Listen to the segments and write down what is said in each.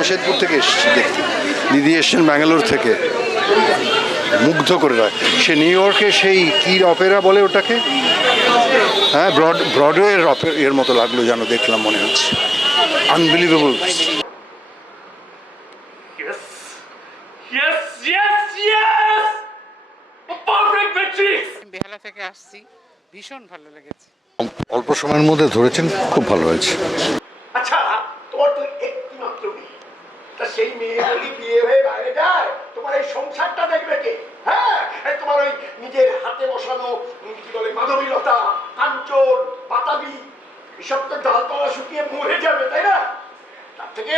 জামশেদপুর থেকে এসেছি দেখতে, দিদি এসছেন ব্যাঙ্গালোর থেকে, মুগ্ধ করে রাখ। সে নিউ ইয়র্কে সেই কি অপেরা বলে ওটাকে, হ্যাঁ ব্রডওয়ের এর মতো লাগলো যেন দেখলাম, মনে হচ্ছে আনবিলিভেবল। বেহালা থেকে আসছি, ভীষণ ভালো লেগেছে। অল্প সময়ের মধ্যে ধরেছেন, খুব ভালো হয়েছে। আচ্ছা, তোমার তো একটি মাত্র মেয়ে, তা সেই মেয়ে যদি বিয়ে হয়ে বাইরে যায়, তোমার এই সংসারটা দেখবে কে? হ্যাঁ, তোমার ওই নিজের হাতে বসানো কি বলে মাধবীলতা, কাঞ্চন, পাতাবি, এসব তো ডালপালা শুকিয়ে মরে যাবে, তাই না? তার থেকে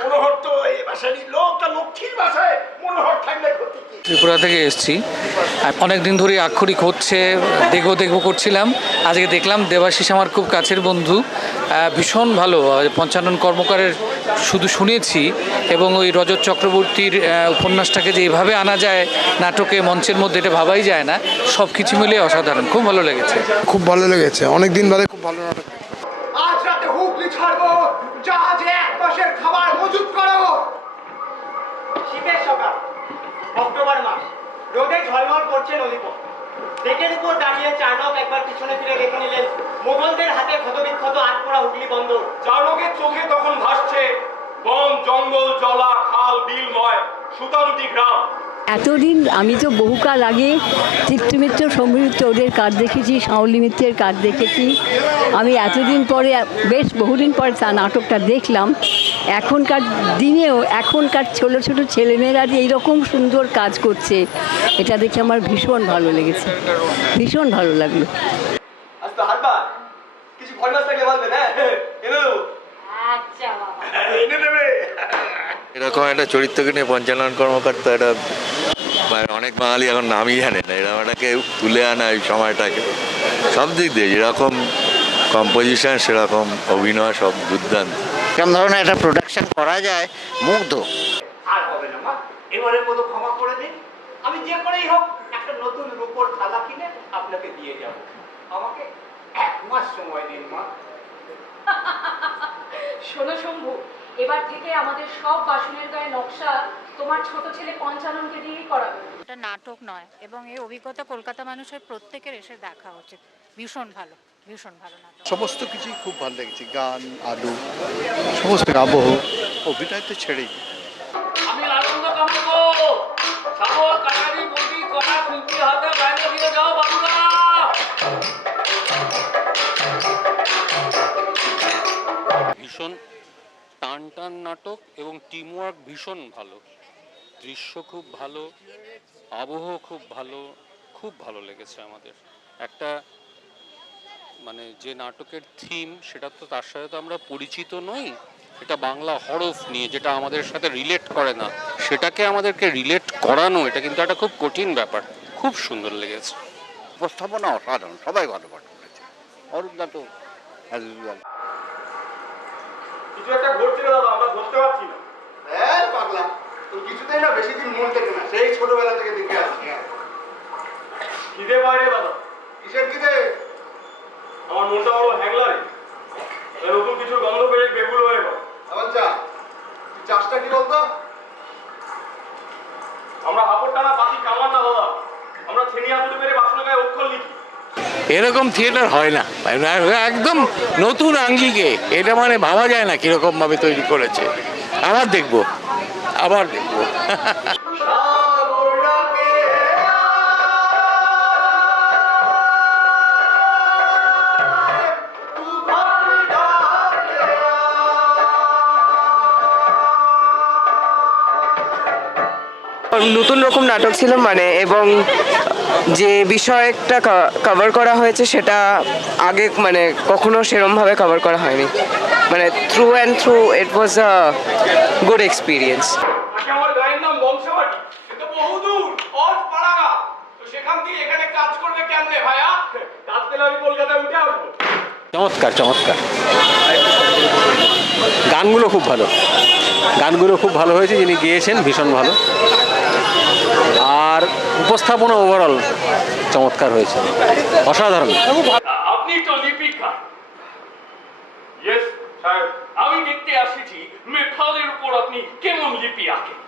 মনোহর তো এই বাসারই লোক, তা লক্ষ্মীর বাসায় মনোহর থাকলে ক্ষতি কি? ত্রিপুরা থেকে এসেছি, অনেক দিন ধরে আক্ষরিক হচ্ছে, দেখবো করছিলাম। আজকে দেখলাম দেবাশিস আমার খুব কাছের বন্ধু, ভীষণ ভালো। পঞ্চানন কর্মকারের শুধু শুনেছি, এবং ওই রজত চক্রবর্তীর উপন্যাসটাকে যে এভাবে আনা যায় নাটকে, মঞ্চের মধ্যে, এটা ভাবাই যায় না। সব কিছু মিলিয়ে অসাধারণ, খুব ভালো লেগেছে। খুব ভালো লেগেছে, অনেক দিন বাদে খুব ভালো নাটক। আজ রাতে হুগলি ছাড়বো, জাহাজে এক মাসের খাবার মজুত করো। শীতের সকাল, অক্টোবর মাস, রোদে ঝলমল করছে নদীপথ। ডেকের উপর দাঁড়িয়ে চার্নক একবার পিছনে ফিরে দেখে নিলেন মোগলদের হাতে ক্ষতবিক্ষত আটপোড়া হুগলি বন্দর। চার্নকের চোখে তখন ভাসছে বন, জঙ্গল, জলা, খাল, বিলময় সুতানুটি গ্রাম। এতদিন আমি তো বহুকাল আগে তৃপ্তি মিত্র, শম্ভু মিত্র ওদের কাজ দেখেছি, শাওলি মিত্রের কাজ দেখেছি। আমি এতদিন পরে, বেশ বহুদিন পরে তা নাটকটা দেখলাম। এখনকার দিনেও এখনকার ছোটো ছোটো ছেলেমেয়েরা যে এইরকম সুন্দর কাজ করছে, এটা দেখে আমার ভীষণ ভালো লেগেছে, ভীষণ ভালো লাগলো। আচ্ছা হারবা কিছু ভয় না থাকলে বলবেন, হ্যাঁ এনে দেবো। আচ্ছা বাবা, এনে দেবে। এরকম একটা চরিত্রকে নিয়ে পঞ্চানন কর্মকার তো একটা অনেক বাঙালি এখন নামই জানে না, এরকম এটাকে তুলে আনা এই সময়টাকে সব দিক দিয়ে, যেরকম কম্পোজিশন সেরকম অভিনয়, সব দুর্দান্ত। কেমন ধরনের একটা প্রোডাকশন করা যায়, মুগ্ধ। আর হবে না মা, এবারের মতো ক্ষমা করে দিন। আমি যে করেই হোক একটা নতুন রূপোর থালা কিনে আপনাকে দিয়ে যাব। আমাকে 1 মাস সময় দিন মা। শোনো শম্ভু, এবার থেকে আমাদের সব বাসনের গায়ে নকশা তোমার ছোট ছেলে পঞ্চাননকে দিয়েই করাবে। এটা নাটক নয়, এবং এই অভিজ্ঞতা কলকাতা মানুষের প্রত্যেকের এসে দেখা উচিত। ভীষণ ভালো, ভীষণ ভালো নাটক। সমস্ত কিছুই খুব ভালো লেগেছে, গান, আলু, সমস্ত আবহ, অভিনয় তো ছেড়েই। আমি আনন্দ কামবো, সাগর কাটারি বটি কড়া খুলতি হাতে বাইরে দিয়ে যাও বাবুরা। ভীষণ টান টান নাটক, এবং টিমওয়ার্ক ভীষণ ভালো, দৃশ্য খুব ভালো, আবহ খুব ভালো, খুব ভালো লেগেছে আমাদের। একটা মানে যে নাটকের থিম, সেটা তো তার সাথে তো আমরা পরিচিত নই। এটা বাংলা হরফ নিয়ে, যেটা আমাদের সাথে রিলেট করে না, সেটাকে আমাদেরকে রিলেট করানো, এটা কিন্তু একটা খুব কঠিন ব্যাপার। খুব সুন্দর লেগেছে। উপস্থাপনা অসাধারণ, সবাই ভালো পাঠ করেছে। অরুণদা তো অ্যাজ ইউজুয়াল। কিছু একটা ঘটছে না দাদা, আমরা বুঝতে পারছি না। হ্যাঁ পাগলা, তো কিছুতেই না বেশি দিন মন থেকে না, সেই ছোটবেলা থেকে দেখে আসছি। খিদে পায় রে দাদা। কিসের খিদে? আমার মনটা বড় হ্যাংলারে, নতুন কিছু গন্ধ পেয়ে বেগুলো হয়ে গেল। আমার চা, চাষটা কি বলতো? আমরা হাপড় টানা পাখি কামার না দাদা, আমরা ছেনি হাতুড়ি মেরে বাসনের গায়ে অক্ষর লিখি। এরকম থিয়েটার হয় না, একদম নতুন আঙ্গিকে। এটা মানে ভাবা যায় না কিরকম ভাবে তৈরি করেছে। আবার দেখবো। নতুন রকম নাটক ছিল মানে, এবং যে বিষয়টা কভার করা হয়েছে সেটা আগে মানে কখনো সেরমভাবে কভার করা হয়নি। মানে through and through it was a good experience. আমার গায়ের নাম বংশবাটি, কিন্তু বহুদূর অজ পাড়াগা, তো সেখান থেকে এখানে কাজ করবে কেমনে ভাইয়া? কাজ পেলে আমি কলকাতায় উঠে আসবো। চমৎকার চমৎকার, গানগুলো খুব ভালো হয়েছে। যিনি গেয়েছেন ভীষণ ভালো, আর উপস্থাপনা ওভারঅল চমৎকার হয়েছে, অসাধারণ। আপনি তো লিপিকা। ইয়েস আমি দেখতে আসছি মেঘালের উপর আপনি কেমন লিপি আঁকেন।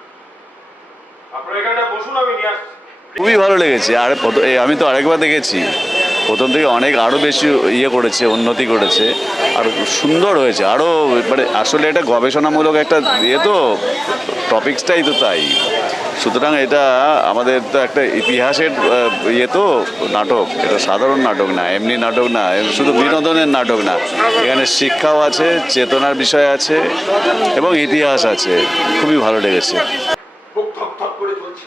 আপনার এখানটা বসুন, আমি নিয়ে আসছি। খুবই ভালো লেগেছে। আর আমি তো আরেকবার দেখেছি, প্রথম থেকে অনেক আরও বেশি ইয়ে করেছে, উন্নতি করেছে, আর সুন্দর হয়েছে আরও। মানে আসলে এটা গবেষণামূলক একটা ইয়ে, তো টপিক্সটাই তো তাই। সুতরাং এটা আমাদের তো একটা ইতিহাসের ইয়ে, তো নাটক, এটা সাধারণ নাটক না, এমনি নাটক না, শুধু বিনোদনের নাটক না, এখানে শিক্ষাও আছে, চেতনার বিষয় আছে এবং ইতিহাস আছে। খুবই ভালো লেগেছে। বুক ধক ধক করে চলছে।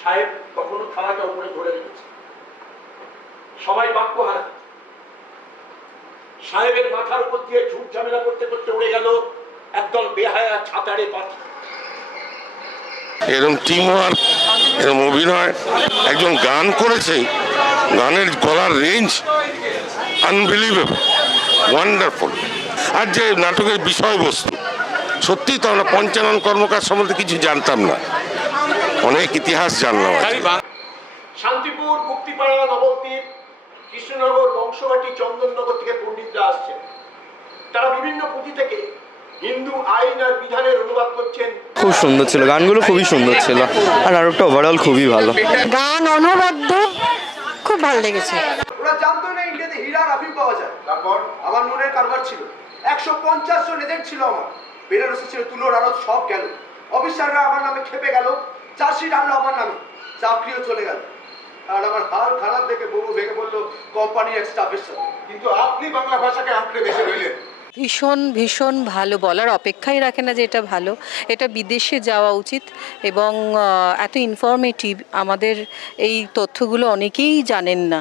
সাহেব কখনো থালাটা উপরে ধরে রেখেছে, সবাই বাক্য হারা। সাহেবের মাথার উপর দিয়ে ঝুট ঝামেলা করতে করতে উড়ে গেল একদল বেহায়া ছাতারে পাখি। এরকম টিম ওয়ার্ক, এরকম অভিনয়, একজন গান করেছে, গানের গলার রেঞ্জ আনবিলিভেবল, ওয়ান্ডারফুল। আর যে নাটকের বিষয়বস্তু, সত্যি তো আমরা পঞ্চানন কর্মকার সম্বন্ধে কিছু জানতাম না, অনেক ইতিহাস জানলাম। শান্তিপুর, মুক্তিপাড়া, নবদ্বীপ, কৃষ্ণনগর, বংশবাটি, চন্দননগর থেকে পণ্ডিতরা আসছেন। তারা বিভিন্ন পুঁথি থেকে হিন্দু আইন আর বিধানের অনুবাদ করছেন। খুব সুন্দর ছিল, গানগুলো খুবই সুন্দর ছিল, আর নাটকটা ওভারঅল খুবই ভালো। গান অনুবাদ্য খুব ভালো লেগেছে। ওরা জানতো না ইন্ডিয়াতে হীরা রাফি পাওয়া যায়। তারপর আমার নুনের কারবার ছিল, 150 জন এজেন্ট ছিল আমার। বেনারসে ছিল তুলোর আড়ত, সব গেল। অফিসাররা আমার নামে খেপে গেল, চার্জশিট আনলো আমার নামে, চাকরিও চলে গেল। আর আমার হাল খারাপ দেখে বউ ভেঙে বললো কোম্পানির এক স্টাফের সাথে। কিন্তু আপনি বাংলা ভাষাকে আঁকড়ে বেঁচে রইলেন। ভীষণ ভীষণ ভালো, বলার অপেক্ষাই রাখে না যে এটা ভালো। এটা বিদেশে যাওয়া উচিত এবং এত ইনফরমেটিভ, আমাদের এই তথ্যগুলো অনেকেই জানেন না।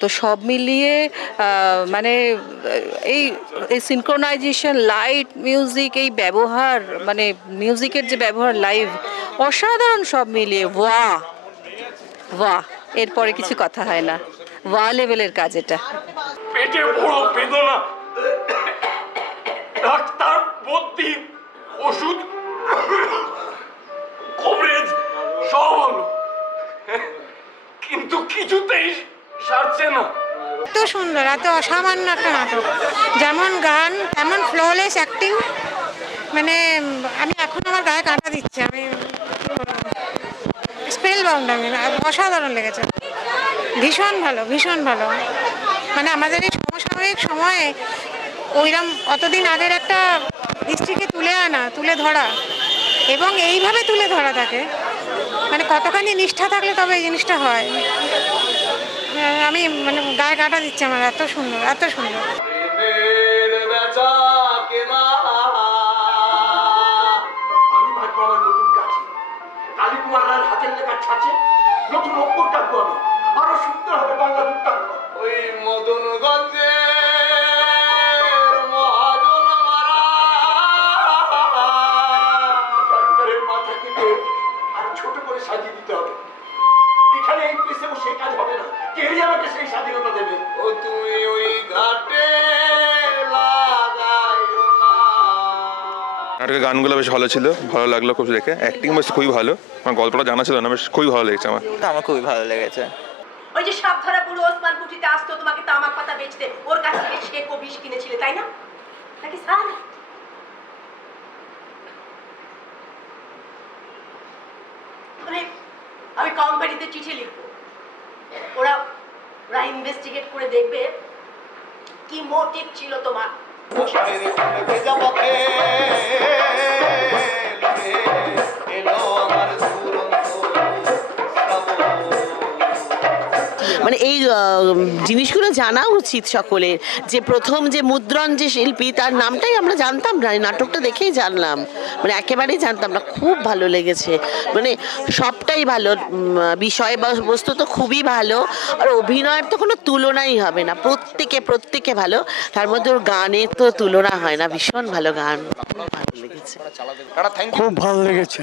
তো সব মিলিয়ে মানে এই সিনক্রোনাইজেশন, লাইট, মিউজিক, এই ব্যবহার, মানে মিউজিকের যে ব্যবহার লাইভ, অসাধারণ। সব মিলিয়ে ওয়াহ ওয়াহ, এরপরে কিছু কথা হয় না। ওয়াহ লেভেলের কাজ এটা। পেটে বড় বেদনা, ডাক্তার বদ্যি, ওষুধ, কভারেজ সব হলো, কিন্তু কিছুতেই সারছে না। এত সুন্দর, এত অসামান্য একটা নাটক, যেমন গান তেমন ফ্ললেস অ্যাক্টিং। মানে আমি এখন আমার গায়ে কাঁটা দিচ্ছে, আমি স্পেল বাউন্ড। আমি অসাধারণ লেগেছে, ভীষণ ভালো, ভীষণ ভালো। মানে আমাদের এই সমসাময়িক সময়ে ওইরকম অতদিন আগের একটা হিস্ট্রিকে তুলে আনা, তুলে ধরা, এবং এইভাবে তুলে ধরা থাকে, মানে কতখানি নিষ্ঠা থাকলে তবে এই জিনিসটা হয়। আমি মানে গায়ে কাঁটা দিচ্ছে আমার, এত সুন্দর, এত সুন্দর। আমি ভাববো আমার নতুন কাছে কালীকুমার রায়ের হাতের লেখা ছাঁচে নতুন অক্ষর কাটবো আমি, আরো সুন্দর হবে বাংলা দুটাক। ওই মদনগঞ্জে মহাজন মারা কারুকারের মাথা কেটে আর ছোট করে সাজিয়ে দিতে হবে। এখানে এই প্রেসে সেই কাজ হবে না, কেড়ে আমাকে সেই স্বাধীনতা দেবে। ও তুমি ওই ঘাটে নাটকের গানগুলো বেশ ভালো ছিল, ভালো লাগলো খুব দেখে। অ্যাক্টিং বেশ খুবই ভালো, আমার গল্পটা জানা ছিল না, বেশ খুবই ভালো লেগেছে আমার। আমার খুবই ভালো লেগেছে। ওই যে সাবধারা বুড়ো ওসমান কুঠিতে আসতো তোমাকে তামাক পাতা বেচতে, ওর কাছ থেকে সে বিষ কিনেছিলে তাই না? নাকি স্যার? আমি কোম্পানিতে চিঠি লিখবো, ওরা ইনভেস্টিগেট করে দেখবে কি মোটিভ ছিল তোমার। মানে এই জিনিসগুলো জানা উচিত সকলের, যে প্রথম যে মুদ্রণ যে শিল্পী, তার নামটাই আমরা জানতাম না, এই নাটকটা দেখেই জানলাম, মানে একেবারেই জানতাম না। খুব ভালো লেগেছে, মানে সবটাই ভালো, বিষয় বস্তু তো খুবই ভালো, আর অভিনয়ের তো কোনো তুলনাই হবে না, প্রত্যেকে ভালো। তার মধ্যে ওর গানের তো তুলনা হয় না, ভীষণ ভালো গান, ভালো লেগেছে, খুব ভালো লেগেছে।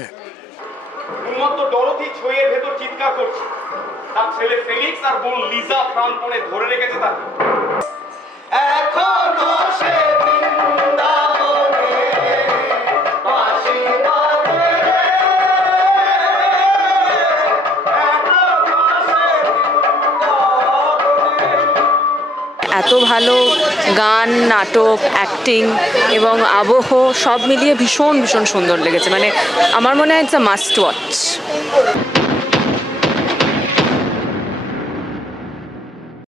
উন্মত্ত ডরথি ছইয়ের ভেতর চিৎকার করছে, তার ছেলে ফেলিক্স আর বোন লিজা প্রাণপণে ধরে রেখেছে তাকে। এখনো সে বৃন্দাবনে বাঁশি বাজে, এখনো সে বৃন্দাবনে। এত ভালো গান, নাটক, অ্যাক্টিং এবং আবহ সব মিলিয়ে ভীষণ ভীষণ সুন্দর লেগেছে। মানে আমার মনে হয় ইটস আ মাস্ট ওয়াচ।